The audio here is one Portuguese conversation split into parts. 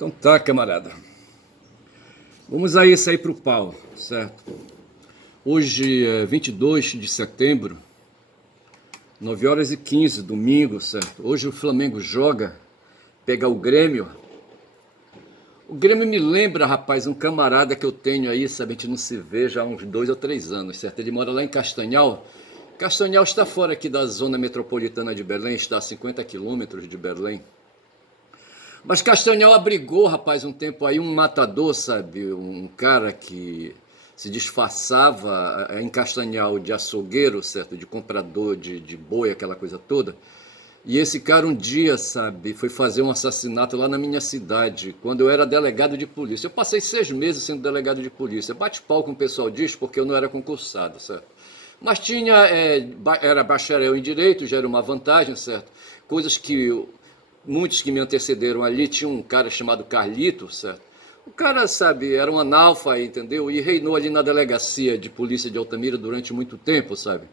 Então tá, camarada. Vamos aí sair pro pau, certo? Hoje é 22 de setembro, 9h15, domingo, certo? Hoje o Flamengo joga, pega o Grêmio. O Grêmio me lembra, rapaz, um camarada que eu tenho aí, sabe? A gente não se vê já há uns 2 ou 3 anos, certo? Ele mora lá em Castanhal. Castanhal está fora aqui da zona metropolitana de Belém, está a 50 quilômetros de Belém. Mas Castanhal abrigou, rapaz, um tempo aí um matador, sabe? Um cara que se disfarçava em Castanhal de açougueiro, certo? De comprador de boi, aquela coisa toda. E esse cara um dia, sabe, foi fazer um assassinato lá na minha cidade, quando eu era delegado de polícia. Eu passei 6 meses sendo delegado de polícia. Bate-pau com o pessoal diz, porque eu não era concursado, certo? Mas tinha, era bacharel em direito, já era uma vantagem, certo? Coisas que muitos que me antecederam ali, tinha um cara chamado Carlito, certo? O cara, sabe, era um analfa, entendeu? E reinou ali na delegacia de polícia de Altamira durante muito tempo, sabe?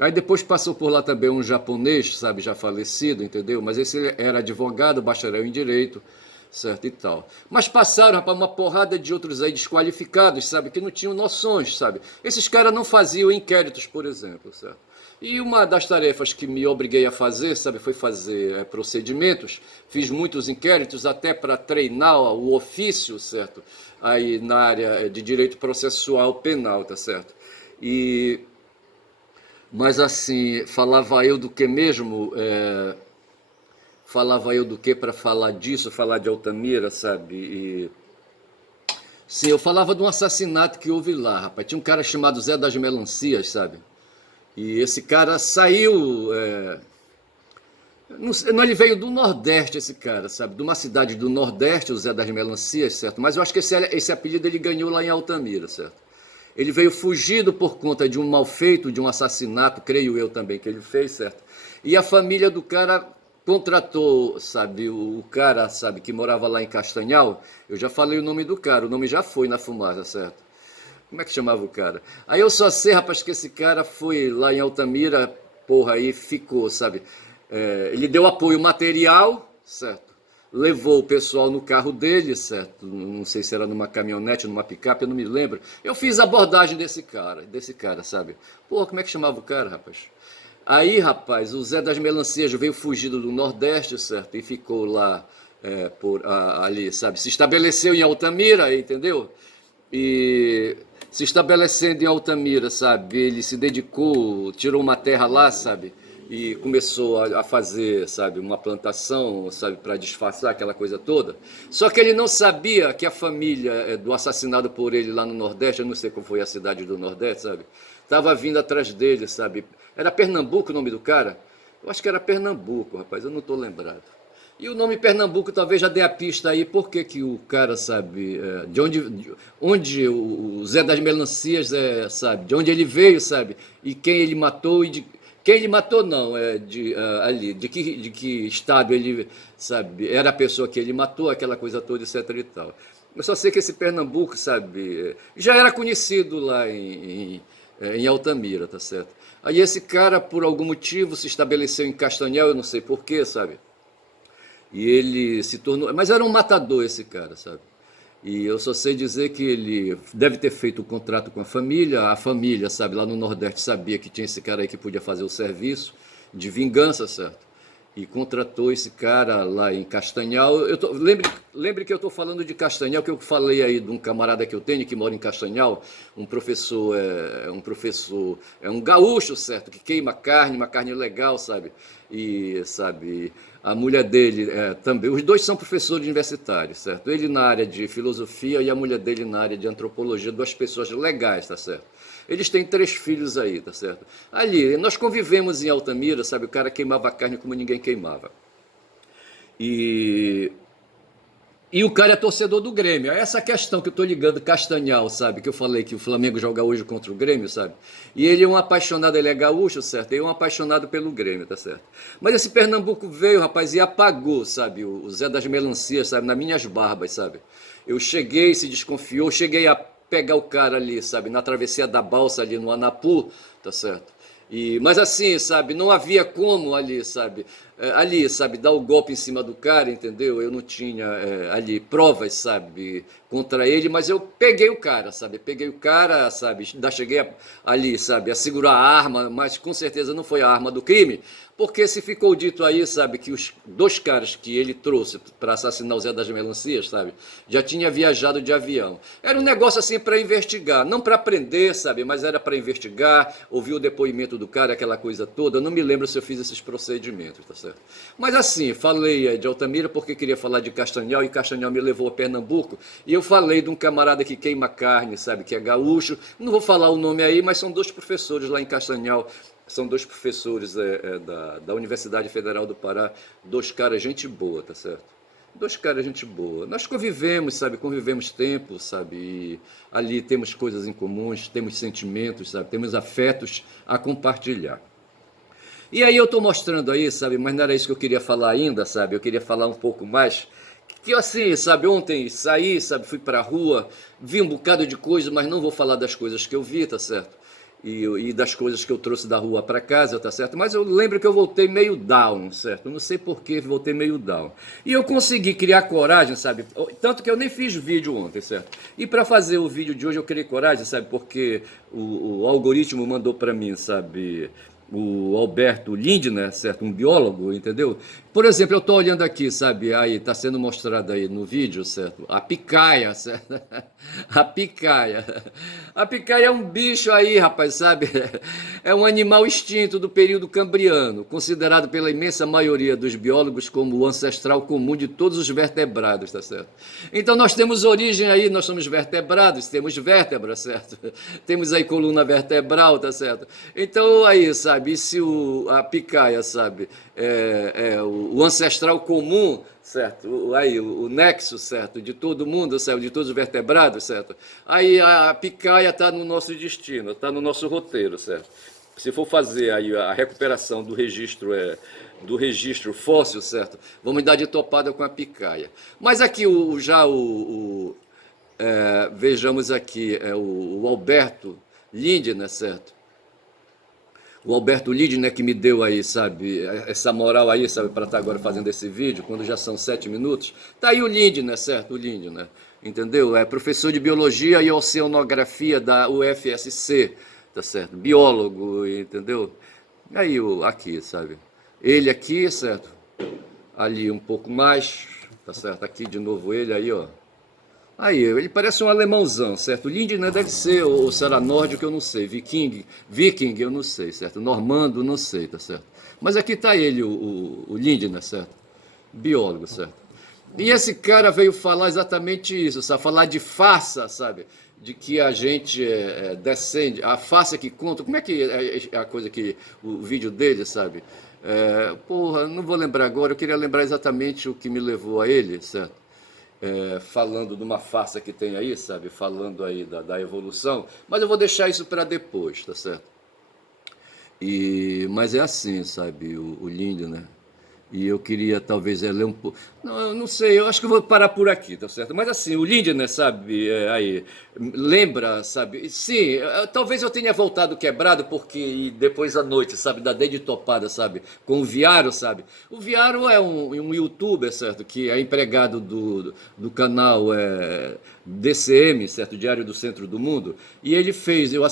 Aí depois passou por lá também um japonês, sabe, já falecido, entendeu? Mas esse era advogado, bacharel em direito, certo e tal. Mas passaram, rapaz, uma porrada de outros aí desqualificados, sabe, que não tinham noções, sabe? Esses caras não faziam inquéritos, por exemplo, certo? E uma das tarefas que me obriguei a fazer, sabe, foi fazer procedimentos. Fiz muitos inquéritos até para treinar o ofício, certo? Aí na área de direito processual penal, tá certo? Mas assim, falava eu do que mesmo? Falava eu do que para falar disso, falar de Altamira, sabe? Sim, eu falava de um assassinato que houve lá, rapaz. Tinha um cara chamado Zé das Melancias, sabe? E esse cara saiu. Não, ele veio do Nordeste, esse cara, sabe? De uma cidade do Nordeste, o Zé das Melancias, certo? Mas eu acho que esse apelido ele ganhou lá em Altamira, certo? Ele veio fugido por conta de um mal feito, de um assassinato, creio eu também que ele fez, certo? E a família do cara contratou, sabe, o cara, sabe, que morava lá em Castanhal. Eu já falei o nome do cara, o nome já foi na fumaça, certo? Como é que chamava o cara? Aí eu só sei, rapaz, que esse cara foi lá em Altamira, porra, aí ficou, sabe? Ele deu apoio material, certo? Levou o pessoal no carro dele, certo? Não sei se era numa caminhonete, numa picape, eu não me lembro. Eu fiz a abordagem desse cara, sabe? Porra, como é que chamava o cara, rapaz? Aí, rapaz, o Zé das Melancias veio fugido do Nordeste, certo? E ficou lá ali, sabe? Se estabeleceu em Altamira, entendeu? E se estabelecendo em Altamira, sabe? Ele se dedicou, tirou uma terra lá, sabe? E começou a fazer, sabe, uma plantação, sabe, para disfarçar aquela coisa toda. Só que ele não sabia que a família do assassinado por ele lá no Nordeste, eu não sei qual foi a cidade do Nordeste, sabe? Estava vindo atrás dele, sabe? Era Pernambuco o nome do cara? Eu acho que era Pernambuco, rapaz, eu não estou lembrado. E o nome Pernambuco talvez já dê a pista aí, por que que o cara, sabe, onde o Zé das Melancias, sabe, de onde ele veio, sabe, e quem ele matou, quem ele matou não, ali, de que estado ele, sabe, era a pessoa que ele matou, aquela coisa toda, etc e tal. Eu só sei que esse Pernambuco, sabe, já era conhecido lá em Altamira, tá certo? Aí esse cara, por algum motivo, se estabeleceu em Castanhal, eu não sei porquê, sabe? E ele se tornou. Mas era um matador esse cara, sabe? E eu só sei dizer que ele deve ter feito o contrato com a família, sabe, lá no Nordeste sabia que tinha esse cara aí que podia fazer o serviço de vingança, certo? E contratou esse cara lá em Castanhal. Lembre que eu estou falando de Castanhal, que eu falei aí de um camarada que eu tenho que mora em Castanhal, um professor, é um gaúcho, certo? Que queima carne, uma carne legal, sabe? E, sabe, a mulher dele também. Os dois são professores universitários, certo? Ele na área de filosofia e a mulher dele na área de antropologia, duas pessoas legais, tá certo? Eles têm 3 filhos aí, tá certo? Ali, nós convivemos em Altamira, sabe? O cara queimava a carne como ninguém queimava. E, e o cara é torcedor do Grêmio. É essa questão que eu tô ligando, Castanhal, sabe? Que eu falei que o Flamengo joga hoje contra o Grêmio, sabe? E ele é um apaixonado, ele é gaúcho, certo? Ele é um apaixonado pelo Grêmio, tá certo? Mas esse Pernambuco veio, rapaz, e apagou, sabe? O Zé das Melancias, sabe? Nas minhas barbas, sabe? Eu cheguei, se desconfiou, cheguei a pegar o cara ali, sabe, na travessia da balsa ali no Anapu, tá certo? Mas assim, sabe, não havia como ali, sabe, ali, sabe, dar o golpe em cima do cara, entendeu? Eu não tinha ali provas, sabe, contra ele, mas eu peguei o cara, sabe? Peguei o cara, sabe? Ainda cheguei ali, sabe, a segurar a arma, mas com certeza não foi a arma do crime, porque se ficou dito aí, sabe, que os dois caras que ele trouxe para assassinar o Zé das Melancias, sabe, já tinha viajado de avião. Era um negócio assim para investigar, não para prender, sabe, mas era para investigar, ouvir o depoimento do cara, aquela coisa toda. Eu não me lembro se eu fiz esses procedimentos, tá certo? Mas assim, falei de Altamira porque queria falar de Castanhal e Castanhal me levou a Pernambuco e eu falei de um camarada que queima carne, sabe, que é gaúcho. Não vou falar o nome aí, mas são dois professores lá em Castanhal. São dois professores da Universidade Federal do Pará, dois caras gente boa, tá certo? Dois caras gente boa. Nós convivemos, sabe? Convivemos tempo, sabe? E ali temos coisas em comuns, temos sentimentos, sabe? Temos afetos a compartilhar. E aí eu estou mostrando aí, sabe? Mas não era isso que eu queria falar ainda, sabe? Eu queria falar um pouco mais. Que assim, sabe? Ontem saí, sabe? Fui para a rua, vi um bocado de coisa, mas não vou falar das coisas que eu vi, tá certo? E das coisas que eu trouxe da rua para casa, tá certo? Mas eu lembro que eu voltei meio down, certo? Não sei por que voltei meio down. E eu consegui criar coragem, sabe? Tanto que eu nem fiz vídeo ontem, certo? E para fazer o vídeo de hoje eu criei coragem, sabe? Porque o algoritmo mandou para mim, sabe? O Alberto Lindner, certo? Um biólogo, entendeu? Por exemplo, eu estou olhando aqui, sabe? Aí está sendo mostrado aí no vídeo, certo? A picaia, certo? A picaia. A picaia é um bicho aí, rapaz, sabe? É um animal extinto do período cambriano, considerado pela imensa maioria dos biólogos como o ancestral comum de todos os vertebrados, tá certo? Então nós temos origem aí, nós somos vertebrados, temos vértebra, certo? Temos aí coluna vertebral, tá certo? Então aí, sabe? E se a picaia, sabe? O ancestral comum, certo? O nexo, certo? De todo mundo, certo? De todos os vertebrados, certo? Aí a picaia está no nosso destino, está no nosso roteiro, certo? Se for fazer aí a recuperação do registro fóssil, certo? Vamos dar de topada com a picaia. Mas aqui vejamos aqui o Alberto Lindner, certo? O Alberto Lindner que me deu aí, sabe, essa moral aí, sabe, para estar agora fazendo esse vídeo, quando já são 7 minutos. Tá aí o Lindner, certo? O Lindner, entendeu? É professor de biologia e oceanografia da UFSC, tá certo? Biólogo, entendeu? Aí aqui, sabe? Ele aqui, certo? Ali um pouco mais, tá certo? Aqui de novo ele aí, ó. Aí, ele parece um alemãozão, certo? Lindner deve ser, ou será nórdico, eu não sei. Viking, eu não sei, certo? Normando, não sei, tá certo? Mas aqui tá ele, o Lindner, certo? Biólogo, certo? E esse cara veio falar exatamente isso, sabe? Falar de farsa, sabe? De que a gente descende, a farsa que conta. Como é que é a coisa que, o vídeo dele, sabe? Porra, não vou lembrar agora, eu queria lembrar exatamente o que me levou a ele, certo? Falando de uma farsa que tem aí, sabe? Falando aí da evolução, mas eu vou deixar isso para depois, tá certo? Mas é assim, sabe, o Lindner, né? E eu queria talvez ler um pouco. Não, eu não sei, eu acho que eu vou parar por aqui, tá certo? Mas assim, o Lindner, sabe, aí, lembra, sabe? Sim, talvez eu tenha voltado quebrado, porque depois à noite, sabe, da day de topada, sabe, com o Viaro, sabe? O Viaro é um youtuber, certo, que é empregado do canal DCM, certo, Diário do Centro do Mundo, e ele fez, eu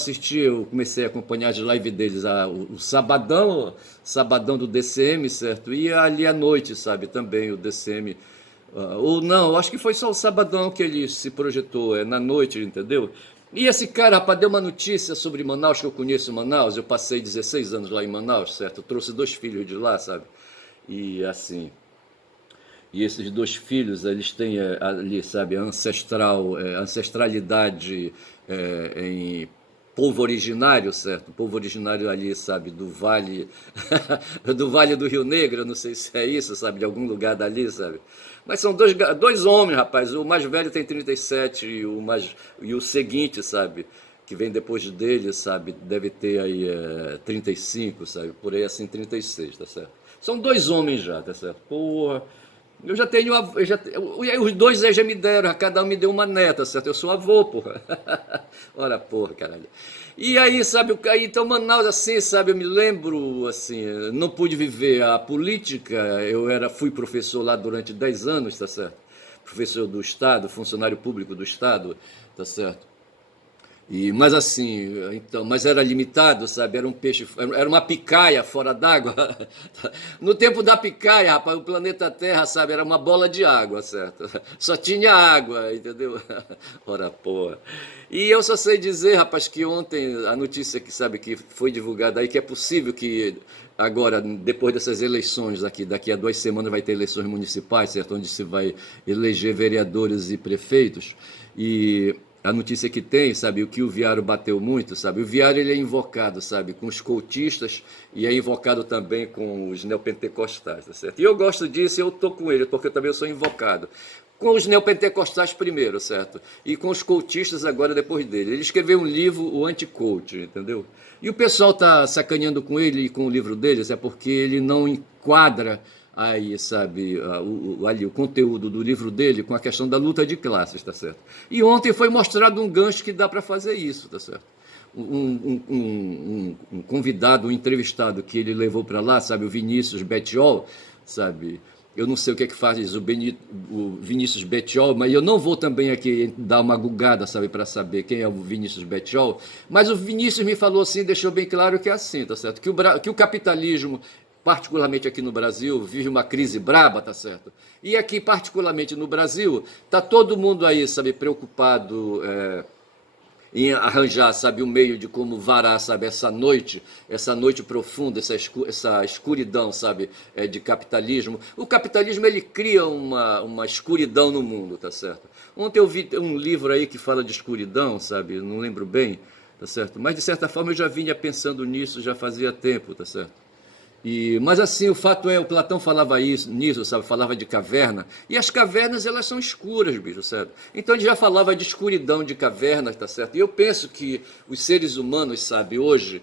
comecei a acompanhar as lives deles, o Sabadão do DCM, certo, e ali à noite, sabe, também o DCM, ou não, acho que foi só o Sabadão que ele se projetou, na noite, entendeu? E esse cara, rapaz, deu uma notícia sobre Manaus, que eu conheço Manaus, eu passei 16 anos lá em Manaus, certo, eu trouxe 2 filhos de lá, sabe, e assim... E esses 2 filhos, eles têm ali, sabe, a ancestralidade em povo originário, certo? Povo originário ali, sabe, do Vale, do Vale do Rio Negro, eu não sei se é isso, sabe, de algum lugar dali, sabe? Mas são dois homens, rapaz, o mais velho tem 37 e o seguinte, sabe, que vem depois dele, sabe, deve ter aí 35, sabe, por aí assim 36, tá certo? São 2 homens já, tá certo? Porra... Eu já tenho, os dois aí já me deram, cada um me deu uma neta, certo? Eu sou avô, porra. Ora, porra, caralho. E aí, sabe, então Manaus, assim, sabe, eu me lembro, assim, não pude viver a política, fui professor lá durante 10 anos, tá certo? Professor do Estado, funcionário público do Estado, tá certo? Mas assim, então, mas era limitado, sabe? Era um peixe, era uma picaia fora d'água. No tempo da picaia, rapaz, o planeta Terra, sabe, era uma bola de água, certo? Só tinha água, entendeu? Ora, porra. E eu só sei dizer, rapaz, que ontem a notícia que sabe que foi divulgada aí que é possível que agora, depois dessas eleições aqui, daqui a 2 semanas vai ter eleições municipais, certo? Onde se vai eleger vereadores e prefeitos. E a notícia que tem, sabe, o que o Viário bateu muito, sabe, o Viário ele é invocado, sabe, com os cultistas e é invocado também com os neopentecostais, tá certo? E eu gosto disso e eu tô com ele, porque eu também sou invocado. Com os neopentecostais primeiro, certo? E com os cultistas agora depois dele. Ele escreveu um livro, o Anti-Coach, entendeu? E o pessoal tá sacaneando com ele e com o livro deles é porque ele não enquadra aí, sabe, ali o conteúdo do livro dele com a questão da luta de classes, tá certo? E ontem foi mostrado um gancho que dá para fazer isso, tá certo? Um convidado, um entrevistado que ele levou para lá, sabe, o Vinícius Bettiol, sabe? Eu não sei o que é que faz o Vinícius Bettiol, mas eu não vou também aqui dar uma gugada, sabe, para saber quem é o Vinícius Bettiol. Mas o Vinícius me falou assim, deixou bem claro que é assim, tá certo? Que o capitalismo, particularmente aqui no Brasil, vive uma crise braba, tá certo? E aqui, particularmente no Brasil, tá todo mundo aí, sabe, preocupado em arranjar, sabe, um meio de como varar, sabe, essa noite profunda, essa escuridão, sabe, de capitalismo. O capitalismo, ele cria uma escuridão no mundo, tá certo? Ontem eu vi um livro aí que fala de escuridão, sabe, não lembro bem, tá certo? Mas, de certa forma, eu já vinha pensando nisso já fazia tempo, tá certo? Mas assim, o fato é, o Platão falava nisso, sabe? Falava de caverna. E as cavernas, elas são escuras, bicho, certo? Então ele já falava de escuridão de cavernas, tá certo? E eu penso que os seres humanos, sabe, hoje,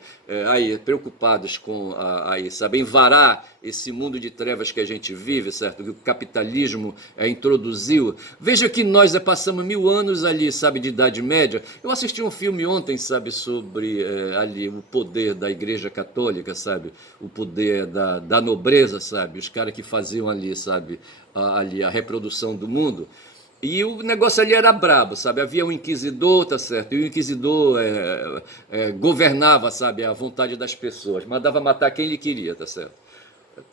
aí, preocupados com, aí, sabe, em varar esse mundo de trevas que a gente vive, certo? Que o capitalismo introduziu. Veja que nós passamos 1000 anos ali, sabe, de Idade Média. Eu assisti um filme ontem, sabe, sobre ali o poder da Igreja Católica, sabe? O poder da nobreza, sabe? Os caras que faziam ali, sabe, ali a reprodução do mundo. E o negócio ali era brabo, sabe? Havia um inquisidor, tá certo? E o inquisidor governava, sabe, a vontade das pessoas. Mandava matar quem ele queria, tá certo?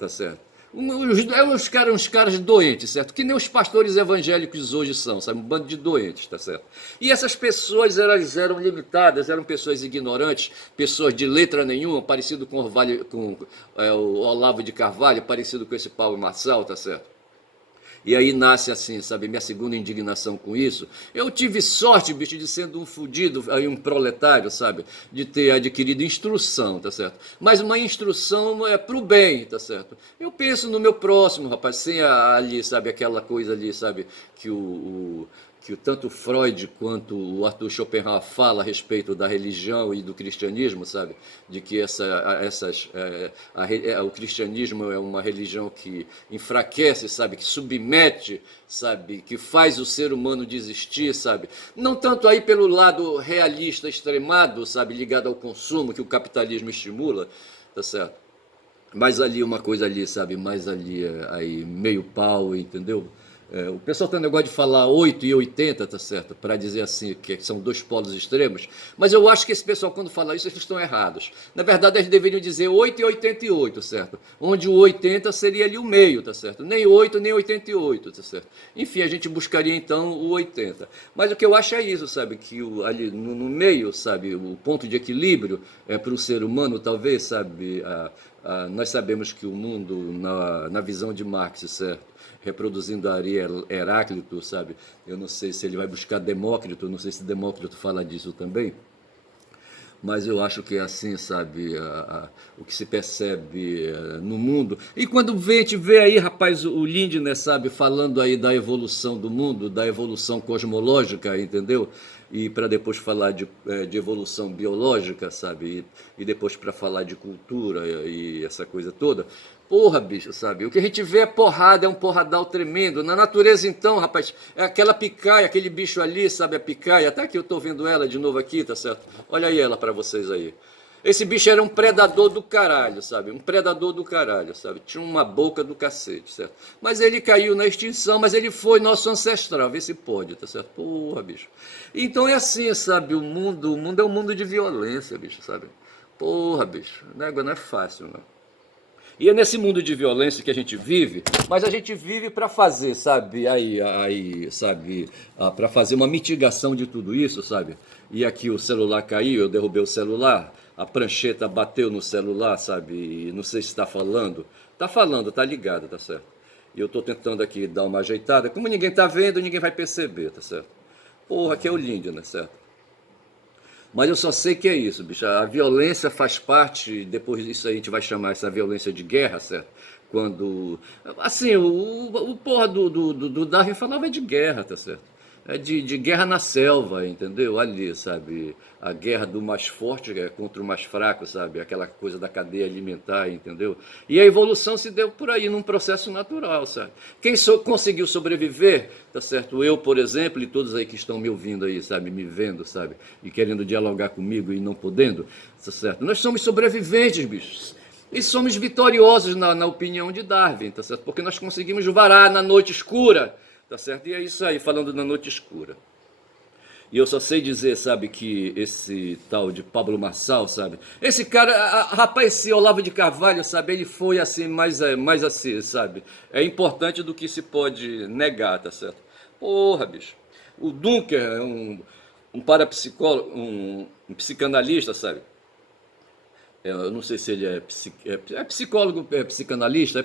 Tá certo. Uns caras doentes, certo? Que nem os pastores evangélicos hoje são, sabe? Um bando de doentes, tá certo? E essas pessoas, elas eram limitadas, eram pessoas ignorantes, pessoas de letra nenhuma, parecido o Olavo de Carvalho, parecido com esse Paulo Marçal, tá certo? E aí nasce assim, sabe, minha segunda indignação com isso. Eu tive sorte, bicho, de sendo um fudido, aí um proletário, sabe, de ter adquirido instrução, tá certo? Mas uma instrução é pro bem, tá certo? Eu penso no meu próximo, rapaz, sem ali, sabe, aquela coisa ali, sabe, que que tanto Freud quanto o Arthur Schopenhauer fala a respeito da religião e do cristianismo, sabe? De que o cristianismo é uma religião que enfraquece, sabe? Que submete, sabe? Que faz o ser humano desistir, sabe? Não tanto aí pelo lado realista extremado, sabe? Ligado ao consumo que o capitalismo estimula, tá certo? Mas ali uma coisa ali, sabe? Mais ali, aí meio pau, entendeu? O pessoal tem um negócio de falar 8 e 80, tá certo? Para dizer assim, que são dois polos extremos. Mas eu acho que esse pessoal, quando fala isso, eles estão errados. Na verdade, eles deveriam dizer 8 e 88, certo? Onde o 80 seria ali o meio, tá certo? Nem 8, nem 88, tá certo? Enfim, a gente buscaria então o 80. Mas o que eu acho é isso, sabe? Que ali no meio, sabe? O ponto de equilíbrio para o ser humano, talvez, sabe? Nós sabemos que o mundo, na visão de Marx, certo? Reproduzindo a Heráclito, sabe? Eu não sei se ele vai buscar Demócrito, não sei se Demócrito fala disso também, mas eu acho que é assim, sabe, o que se percebe no mundo. E quando a gente vê aí, rapaz, o Lindner, sabe, falando aí da evolução do mundo, da evolução cosmológica, entendeu? E para depois falar de evolução biológica, sabe? E depois para falar de cultura e essa coisa toda. Porra, bicho, sabe? O que a gente vê é porrada, é um porradal tremendo. Na natureza, então, rapaz, é aquela picaia, aquele bicho ali, sabe? A picaia. Até que eu tô vendo ela de novo aqui, tá certo? Olha aí ela pra vocês aí. Esse bicho era um predador do caralho, sabe? Um predador do caralho, sabe? Tinha uma boca do cacete, certo? Mas ele caiu na extinção, mas ele foi nosso ancestral, vê se pode, tá certo? Porra, bicho. Então é assim, sabe? O mundo é um mundo de violência, bicho, sabe? Porra, bicho. O negócio não é fácil, não. E é nesse mundo de violência que a gente vive, mas a gente vive para fazer, sabe, sabe, para fazer uma mitigação de tudo isso, sabe? E aqui o celular caiu, eu derrubei o celular, a prancheta bateu no celular, sabe? E não sei se está falando. Tá falando, tá ligado, tá certo? E eu tô tentando aqui dar uma ajeitada. Como ninguém tá vendo, ninguém vai perceber, tá certo? Porra, que é o Lindy, né, certo? Mas eu só sei que é isso, bicho. A violência faz parte, depois disso aí a gente vai chamar essa violência de guerra, certo? Quando. Assim, o porra do Darwin falava de guerra, tá certo? É de guerra na selva, entendeu? Ali, sabe? A guerra do mais forte contra o mais fraco, sabe? Aquela coisa da cadeia alimentar, entendeu? E a evolução se deu por aí, num processo natural, sabe? Quem conseguiu sobreviver, tá certo? Eu, por exemplo, e todos aí que estão me ouvindo aí, sabe? Me vendo, sabe? E querendo dialogar comigo e não podendo, tá certo? Nós somos sobreviventes, bichos. E somos vitoriosos na opinião de Darwin, tá certo? Porque nós conseguimos varar na noite escura, tá certo? E é isso aí, falando na noite escura. E eu só sei dizer, sabe, que esse tal de Pablo Marçal, sabe? Esse cara, rapaz, esse Olavo de Carvalho, sabe? Ele foi assim, mais assim, sabe? É importante do que se pode negar, tá certo? Porra, bicho. O Dunker é um parapsicólogo, um psicanalista, sabe? Eu não sei se ele é psicólogo, é psicanalista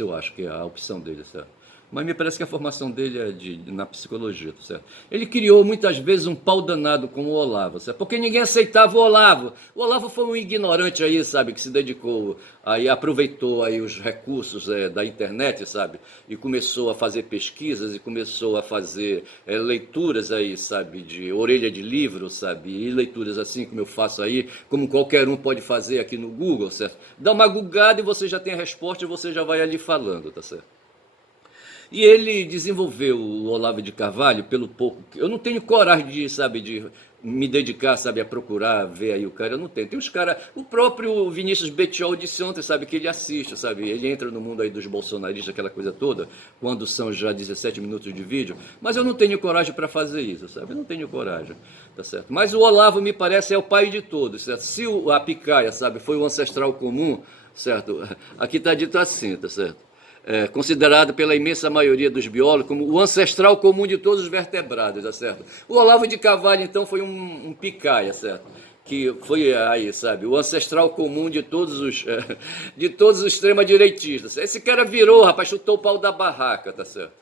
eu acho que é a opção dele, certo? Mas me parece que a formação dele é na psicologia, tá certo? Ele criou muitas vezes um pau danado com o Olavo, certo? Porque ninguém aceitava o Olavo. O Olavo foi um ignorante aí, sabe, que se dedicou, aí aproveitou aí os recursos da internet, sabe? E começou a fazer pesquisas e começou a fazer leituras aí, sabe, de orelha de livro, sabe? E leituras assim como eu faço aí, como qualquer um pode fazer aqui no Google, certo? Dá uma googada e você já tem a resposta e você já vai ali falando, tá certo? E ele desenvolveu o Olavo de Carvalho pelo pouco. Eu não tenho coragem de, sabe, de me dedicar, sabe, a procurar ver aí o cara. Eu não tenho. Tem os caras. O próprio Vinícius Bettiol disse ontem, sabe, que ele assiste, sabe. Ele entra no mundo aí dos bolsonaristas, aquela coisa toda, quando são já 17 minutos de vídeo. Mas eu não tenho coragem para fazer isso, sabe. Eu não tenho coragem, tá certo. Mas o Olavo, me parece, é o pai de todos, certo. Se a picaia, sabe, foi o ancestral comum, certo. Aqui está dito assim, tá certo. Considerado pela imensa maioria dos biólogos como o ancestral comum de todos os vertebrados, tá certo? O Olavo de Carvalho, então, foi um picaia, certo? Que foi aí, sabe, o ancestral comum de todos os extrema-direitistas. Esse cara virou, rapaz, chutou o pau da barraca, tá certo?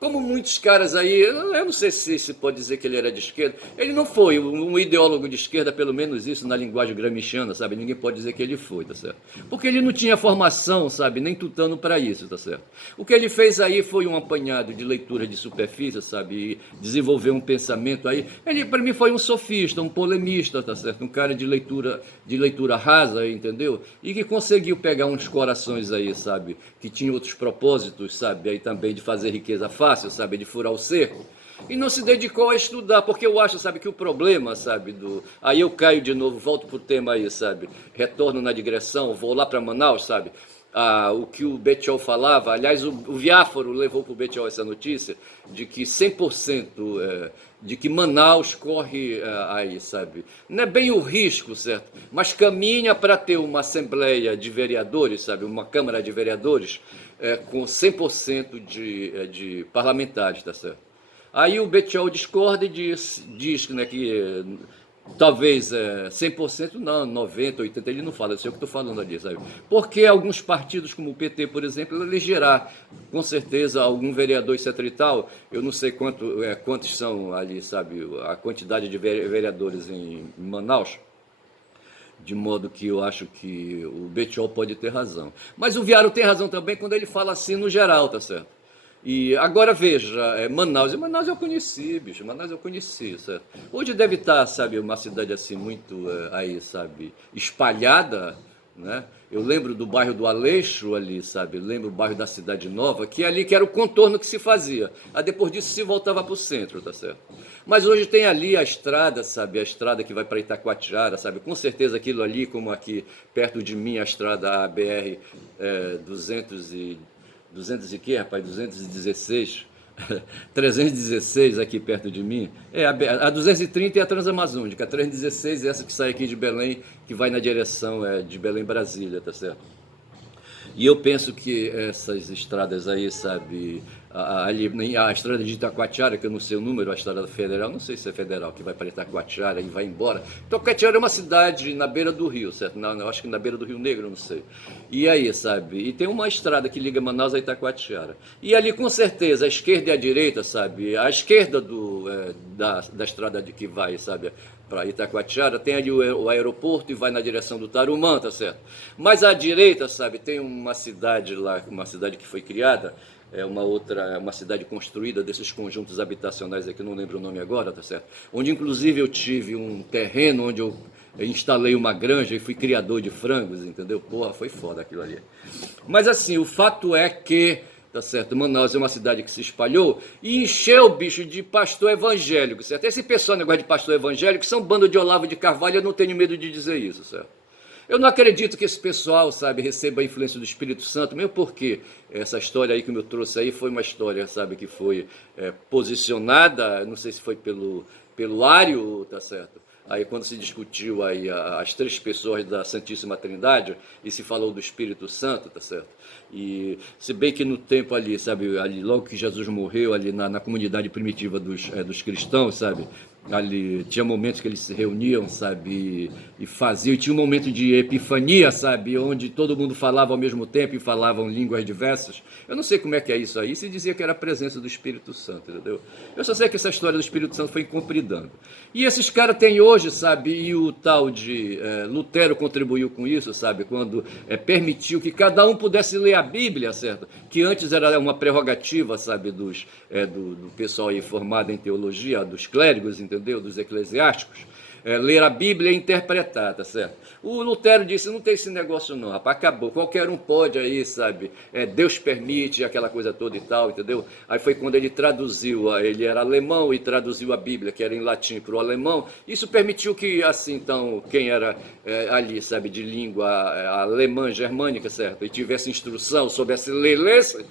Como muitos caras aí, eu não sei se pode dizer que ele era de esquerda. Ele não foi um ideólogo de esquerda, pelo menos isso na linguagem gramsciana, sabe? Ninguém pode dizer que ele foi, tá certo? Porque ele não tinha formação, sabe? Nem tutano para isso, tá certo? O que ele fez aí foi um apanhado de leitura de superfície, sabe? E desenvolver um pensamento aí. Ele, para mim, foi um sofista, um polemista, tá certo? Um cara de leitura rasa, entendeu? E que conseguiu pegar uns corações aí, sabe? Que tinham outros propósitos, sabe? Aí também de fazer riqueza fácil, sabe? De furar o cerco. E não se dedicou a estudar, porque eu acho, sabe, que o problema, sabe, Aí eu caio de novo, volto pro tema aí, sabe? Retorno na digressão, vou lá para Manaus, sabe? O que o Bettiol falava, aliás, o Viáforo levou para o Bettiol essa notícia, de que 100% de que Manaus corre aí, sabe? Não é bem o risco, certo? Mas caminha para ter uma Assembleia de Vereadores, sabe? Uma Câmara de Vereadores com 100% de parlamentares, tá certo? Aí o Bettiol discorda e diz né, que talvez 100% não, 90, 80, ele não fala, eu sei o que estou falando ali, sabe? Porque alguns partidos, como o PT, por exemplo, elegerá com certeza algum vereador, etc e tal, eu não sei quantos são ali, sabe, a quantidade de vereadores em Manaus, de modo que eu acho que o Bettiol pode ter razão. Mas o Viário tem razão também quando ele fala assim no geral, tá certo? E agora veja, Manaus eu conheci, bicho, Manaus eu conheci, certo? Hoje deve estar, sabe, uma cidade assim muito aí, sabe, espalhada, né? Eu lembro do bairro do Aleixo ali, sabe? Eu lembro o bairro da Cidade Nova, que ali que era o contorno que se fazia. Aí depois disso se voltava para o centro, tá certo? Mas hoje tem ali a estrada, sabe? A estrada que vai para Itacoatiara, sabe? Com certeza aquilo ali, como aqui perto de mim, a estrada ABR 200 e 200 e quê, rapaz? 216. 316 aqui perto de mim, a 230 é a Transamazônica, a 316 é essa que sai aqui de Belém, que vai na direção de Belém-Brasília, tá certo? E eu penso que essas estradas aí, sabe, ali, a estrada de Itacoatiara, que eu não sei o número, a estrada federal, não sei se é federal, que vai para Itacoatiara e vai embora. Itacoatiara é uma cidade na beira do rio, certo? Não, eu acho que na beira do Rio Negro, não sei. E aí, sabe, e tem uma estrada que liga Manaus a Itacoatiara. E ali, com certeza, a esquerda e a direita, sabe, a esquerda da estrada de que vai, sabe, para Itacoatiara, tem ali o aeroporto e vai na direção do Tarumã, tá certo? Mas à direita, sabe, tem uma cidade lá, uma cidade que foi criada, uma cidade construída desses conjuntos habitacionais aqui, não lembro o nome agora, tá certo? Onde inclusive eu tive um terreno onde eu instalei uma granja e fui criador de frangos, entendeu? Porra, foi foda aquilo ali. Mas assim, o fato é que, tá certo, Manaus é uma cidade que se espalhou e encheu o bicho de pastor evangélico, certo? Esse pessoal, negócio de pastor evangélico, são bando de Olavo de Carvalho, eu não tenho medo de dizer isso, certo? Eu não acredito que esse pessoal, sabe, receba a influência do Espírito Santo, mesmo porque essa história aí que eu trouxe aí foi uma história, sabe, que foi posicionada, não sei se foi pelo Ário, tá certo? Aí quando se discutiu aí as três pessoas da Santíssima Trindade e se falou do Espírito Santo, tá certo? E se bem que no tempo ali, sabe, ali logo que Jesus morreu ali na comunidade primitiva dos cristãos, sabe? Ali tinha momentos que eles se reuniam, sabe, e faziam, e tinha um momento de epifania, sabe, onde todo mundo falava ao mesmo tempo e falavam línguas diversas. Eu não sei como é que é isso aí, se dizia que era a presença do Espírito Santo, entendeu? Eu só sei que essa história do Espírito Santo foi incompridando. E esses caras têm hoje, sabe, e o tal de Lutero contribuiu com isso, sabe, quando permitiu que cada um pudesse ler a Bíblia, certo? Que antes era uma prerrogativa, sabe, do pessoal aí formado em teologia, dos clérigos, entendeu? Dos eclesiásticos, ler a Bíblia e interpretar, tá certo? O Lutero disse, não tem esse negócio não, rapaz, acabou, qualquer um pode aí, sabe, Deus permite, aquela coisa toda e tal, entendeu? Aí foi quando ele traduziu, ele era alemão e traduziu a Bíblia, que era em latim para o alemão, isso permitiu que, assim, então, quem era ali, sabe, de língua alemã, germânica, certo, e tivesse instrução, soubesse ler, lesse.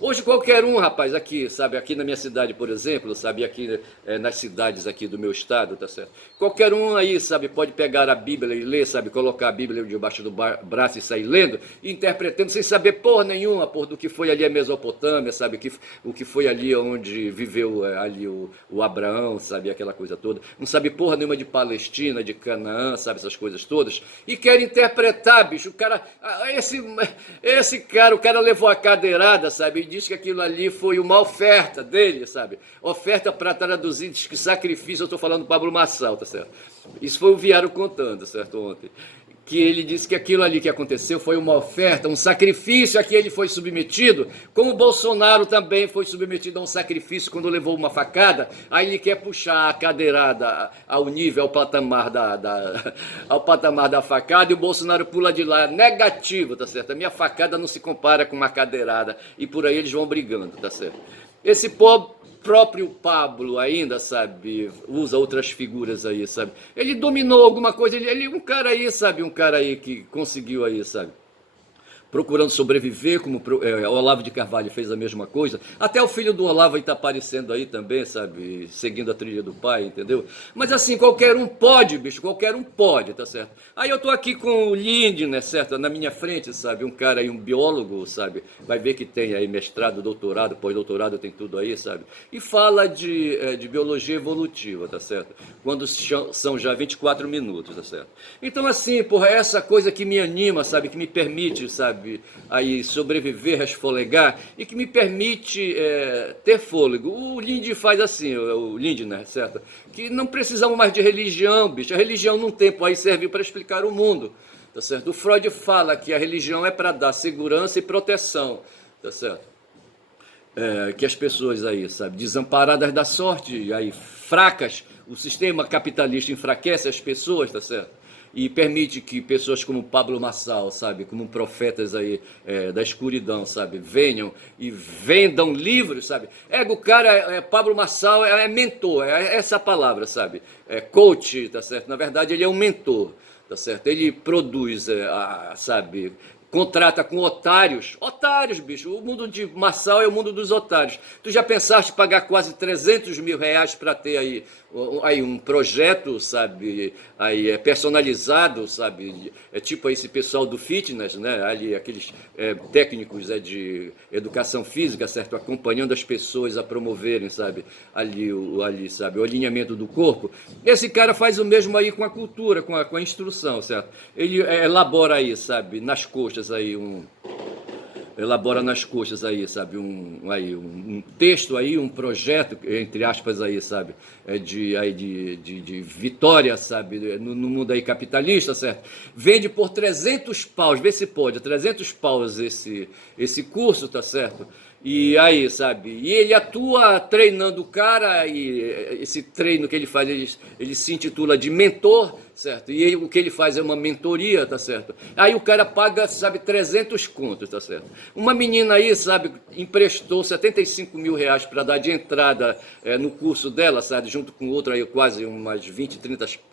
Hoje qualquer um, rapaz, aqui, sabe, aqui na minha cidade, por exemplo, sabe, aqui nas cidades aqui do meu estado, tá certo? Qualquer um aí, sabe, pode pegar a Bíblia e ler, sabe, colocar a Bíblia debaixo do braço e sair lendo, interpretando, sem saber porra nenhuma, porra, do que foi ali a Mesopotâmia, sabe, o que foi ali onde viveu ali o Abraão, sabe, aquela coisa toda. Não sabe porra nenhuma de Palestina, de Canaã, sabe, essas coisas todas. E quer interpretar, bicho, o cara, esse cara, o cara levou a cadeirada, sabe, e diz que aquilo ali foi uma oferta dele, sabe? Oferta para traduzir, diz que sacrifício, eu estou falando do Pablo Marçal, tá certo? Isso foi o Viário contando, certo, ontem. Que ele disse que aquilo ali que aconteceu foi uma oferta, um sacrifício a que ele foi submetido, como o Bolsonaro também foi submetido a um sacrifício quando levou uma facada, aí ele quer puxar a cadeirada ao nível, ao patamar da facada, e o Bolsonaro pula de lá, negativo, tá certo? A minha facada não se compara com uma cadeirada, e por aí eles vão brigando, tá certo? Esse próprio Pablo ainda, sabe, usa outras figuras aí, sabe, ele dominou alguma coisa, ele um cara aí, sabe, um cara aí que conseguiu aí, sabe, procurando sobreviver, como Olavo de Carvalho fez a mesma coisa. Até o filho do Olavo está aparecendo aí também, sabe? Seguindo a trilha do pai, entendeu? Mas assim, qualquer um pode, bicho, qualquer um pode, tá certo? Aí eu tô aqui com o Lindner, certo? Na minha frente, sabe? Um cara aí, um biólogo, sabe? Vai ver que tem aí mestrado, doutorado, pós-doutorado, tem tudo aí, sabe? E fala de biologia evolutiva, tá certo? Quando são já 24 minutos, tá certo? Então assim, porra, essa coisa que me anima, sabe? Que me permite, sabe? Aí sobreviver, resfolegar e que me permite ter fôlego. O Lindner faz assim, o Lindner, certo? Que não precisamos mais de religião, bicho. A religião num tempo aí serviu para explicar o mundo, tá certo? O Freud fala que a religião é para dar segurança e proteção, tá certo? Que as pessoas aí, sabe, desamparadas da sorte, aí fracas, o sistema capitalista enfraquece as pessoas, tá certo? e permite que pessoas como Pablo Marçal, sabe, como profetas aí da escuridão, sabe, venham e vendam livros, sabe. O cara, Pablo Marçal é mentor, é essa a palavra, sabe, é coach, tá certo? Na verdade ele é um mentor, tá certo? Ele produz, sabe, contrata com otários. Otários, bicho. O mundo de Marçal é o mundo dos otários. Tu já pensaste em pagar quase 300 mil reais para ter aí um projeto, sabe, aí personalizado, sabe, tipo esse pessoal do fitness, né, ali aqueles técnicos de educação física, certo, acompanhando as pessoas a promoverem, sabe, sabe, o alinhamento do corpo. Esse cara faz o mesmo aí com a cultura, com a instrução, certo? Ele elabora aí, sabe, nas coxas aí elabora nas coxas aí, sabe, um texto aí, um projeto, entre aspas aí, sabe, de vitória, sabe, no mundo aí capitalista, certo? Vende por 300 paus, vê se pode, 300 paus esse curso, tá certo? E aí, sabe, e ele atua treinando o cara, e esse treino que ele faz, ele se intitula de mentor, certo? E o que ele faz é uma mentoria, tá certo? Aí o cara paga, sabe, 300 contos, tá certo? Uma menina aí, sabe, emprestou 75 mil reais para dar de entrada no curso dela, sabe, junto com outra aí, quase umas 20,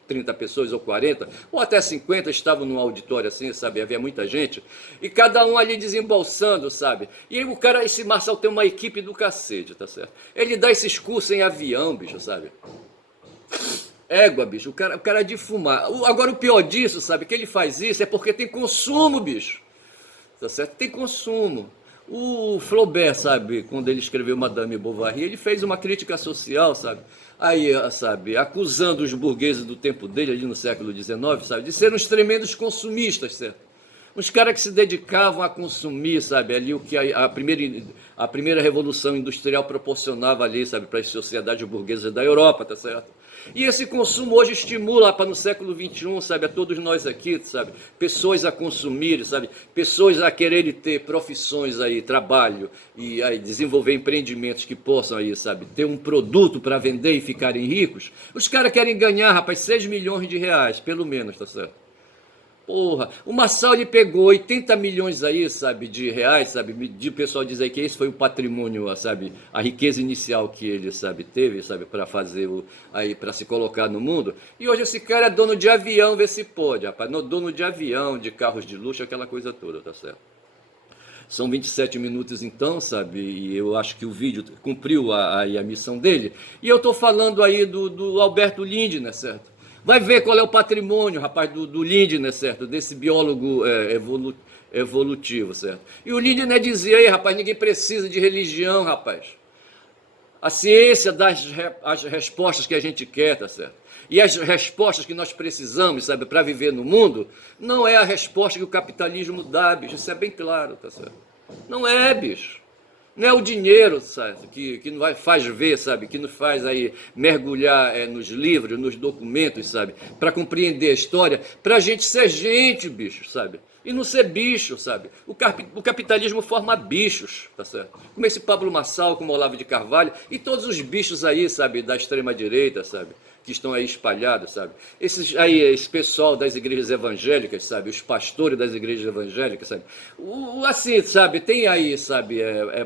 30 pessoas ou 40, ou até 50 estavam num auditório assim, sabe, havia muita gente, e cada um ali desembolsando, sabe, e aí o cara, esse Marçal tem uma equipe do cacete, tá certo, ele dá esses cursos em avião, bicho, sabe, bicho, o cara é de fumar. Agora o pior disso, sabe, que ele faz isso é porque tem consumo, bicho, tá certo, tem consumo. O Flaubert, sabe, quando ele escreveu Madame Bovary, ele fez uma crítica social, sabe, aí, sabe, acusando os burgueses do tempo dele, ali no século XIX, sabe, de serem uns tremendos consumistas, certo? Uns caras que se dedicavam a consumir, sabe, ali o que a primeira revolução industrial proporcionava ali, sabe, para as sociedades burguesas da Europa, tá certo? E esse consumo hoje estimula para no século XXI, sabe, a todos nós aqui, sabe, pessoas a consumirem, sabe, pessoas a quererem ter profissões aí, trabalho e aí desenvolver empreendimentos que possam aí, sabe, ter um produto para vender e ficarem ricos. Os caras querem ganhar, rapaz, 6 milhões de reais, pelo menos, tá certo? Porra, o Marçal ele pegou 80 milhões aí, sabe, de reais, sabe, de pessoal diz aí que esse foi o patrimônio, sabe, a riqueza inicial que ele, sabe, teve, sabe, para fazer aí, para se colocar no mundo. E hoje esse cara é dono de avião, vê se pode, rapaz, dono de avião, de carros de luxo, aquela coisa toda, tá certo? São 27 minutos então, sabe, e eu acho que o vídeo cumpriu a missão dele. E eu tô falando aí do Alberto Lindner, certo? Vai ver qual é o patrimônio, rapaz, do Lindner, certo? Desse biólogo evolutivo, certo? E o Lindner dizia aí, rapaz, ninguém precisa de religião, rapaz. A ciência dá as respostas que a gente quer, tá certo? E as respostas que nós precisamos, sabe, para viver no mundo, não é a resposta que o capitalismo dá, bicho. Isso é bem claro, tá certo? Não é, bicho. Não é o dinheiro, sabe, que faz ver, sabe, que nos faz aí mergulhar nos livros, nos documentos, sabe, para compreender a história, para a gente ser gente, bicho, sabe, e não ser bicho, sabe. O capitalismo forma bichos, tá certo? Como esse Pablo Marçal, como Olavo de Carvalho e todos os bichos aí, sabe, da extrema direita, sabe, que estão aí espalhados, sabe? Esse pessoal das igrejas evangélicas, sabe? Os pastores das igrejas evangélicas, sabe? Assim, sabe? Tem aí, sabe?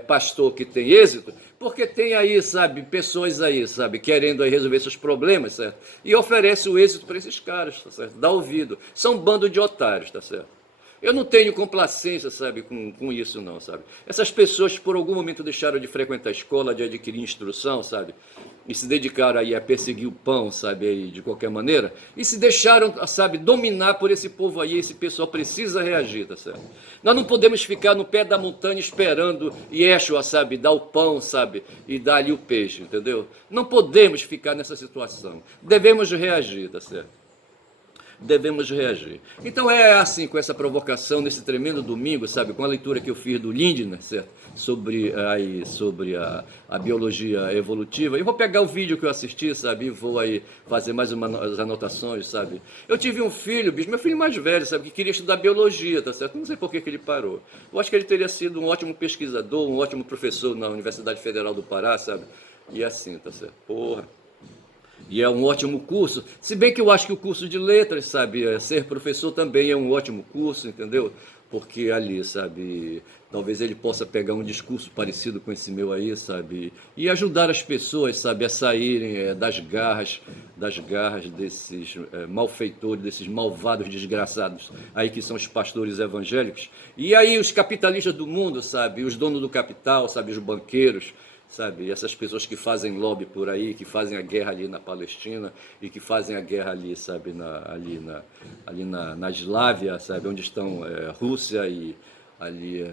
Pastor que tem êxito, porque tem aí, sabe? Pessoas aí, sabe? Querendo aí resolver seus problemas, certo? E oferece o êxito para esses caras, tá certo? Dá ouvido. São um bando de otários, tá certo? Eu não tenho complacência, sabe, com isso não, sabe? Essas pessoas por algum momento deixaram de frequentar a escola, de adquirir instrução, sabe? E se dedicaram aí a perseguir o pão, sabe, aí, de qualquer maneira, e se deixaram, sabe, dominar por esse povo aí, esse pessoal precisa reagir, tá certo? Nós não podemos ficar no pé da montanha esperando Yeshua, sabe, dar o pão, sabe, e dar ali o peixe, entendeu? Não podemos ficar nessa situação. Devemos reagir, tá certo? Devemos reagir. Então é assim, com essa provocação, nesse tremendo domingo, sabe, com a leitura que eu fiz do Lindner, certo? Sobre a biologia evolutiva. Eu vou pegar o vídeo que eu assisti, sabe, e vou aí fazer mais umas anotações, sabe. Eu tive um filho, bicho, meu filho mais velho, sabe, que queria estudar biologia, tá certo? Não sei por que ele parou. Eu acho que ele teria sido um ótimo pesquisador, um ótimo professor na Universidade Federal do Pará, sabe, e assim, tá certo? Porra. E é um ótimo curso, se bem que eu acho que o curso de letras, sabe, ser professor também é um ótimo curso, entendeu? Porque ali, sabe, talvez ele possa pegar um discurso parecido com esse meu aí, sabe, e ajudar as pessoas, sabe, a saírem das garras desses malfeitores, desses malvados desgraçados aí que são os pastores evangélicos. E aí os capitalistas do mundo, sabe, os donos do capital, sabe, os banqueiros, sabe? Essas pessoas que fazem lobby por aí, que fazem a guerra ali na Palestina e que fazem a guerra ali, sabe, na Eslávia, sabe, onde estão Rússia e ali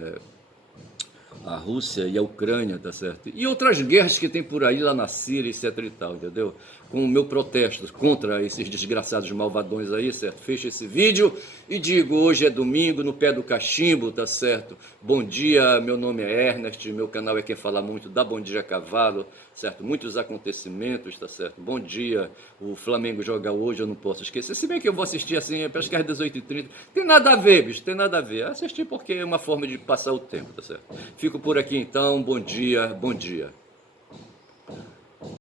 a Rússia e a Ucrânia, tá certo? E outras guerras que tem por aí, lá na Síria, etc e tal, entendeu? Com o meu protesto contra esses desgraçados malvadões aí, certo? Fecho esse vídeo e digo, hoje é domingo, no pé do cachimbo, tá certo? Bom dia, meu nome é Ernest, meu canal é Quem Fala Muito, dá bom dia a cavalo, certo? Muitos acontecimentos, tá certo? Bom dia, o Flamengo joga hoje, eu não posso esquecer, se bem que eu vou assistir assim, acho que às 18h30, tem nada a ver, bicho, tem nada a ver, assistir porque é uma forma de passar o tempo, tá certo? Fico por aqui então, bom dia, bom dia.